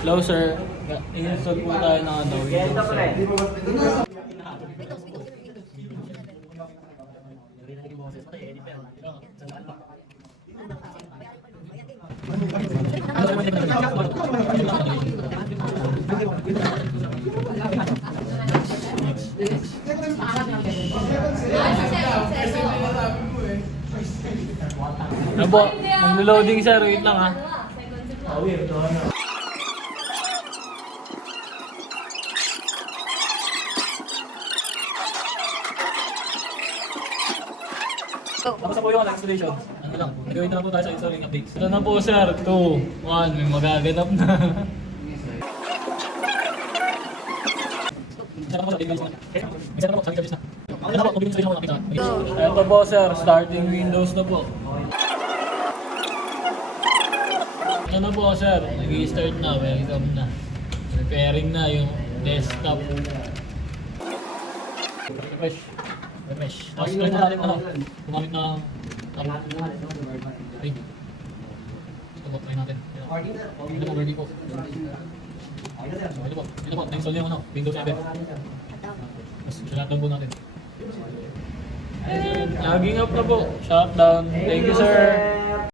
Closer. I-install po tayo ng ano, Windows 7. Ano po? Nag-loading sir, wait lang ha. Tapos na po yung installation. Ano lang, nagawin na lang po tayo sa installing updates. Ito na po sir, 2, 1, may magaganap na. Ito po sir, starting Windows na po. Ito na po sir, nag-i-start na, welcome na. Preparing na yung desktop. Refresh. Tapos try na natin gumamit ng ring. Ito po, try natin. Ito po, ready po. Ito po, na-install yung Windows 7. Tapos shutdown po natin. Logging up na po. Shutdown. Thank you sir.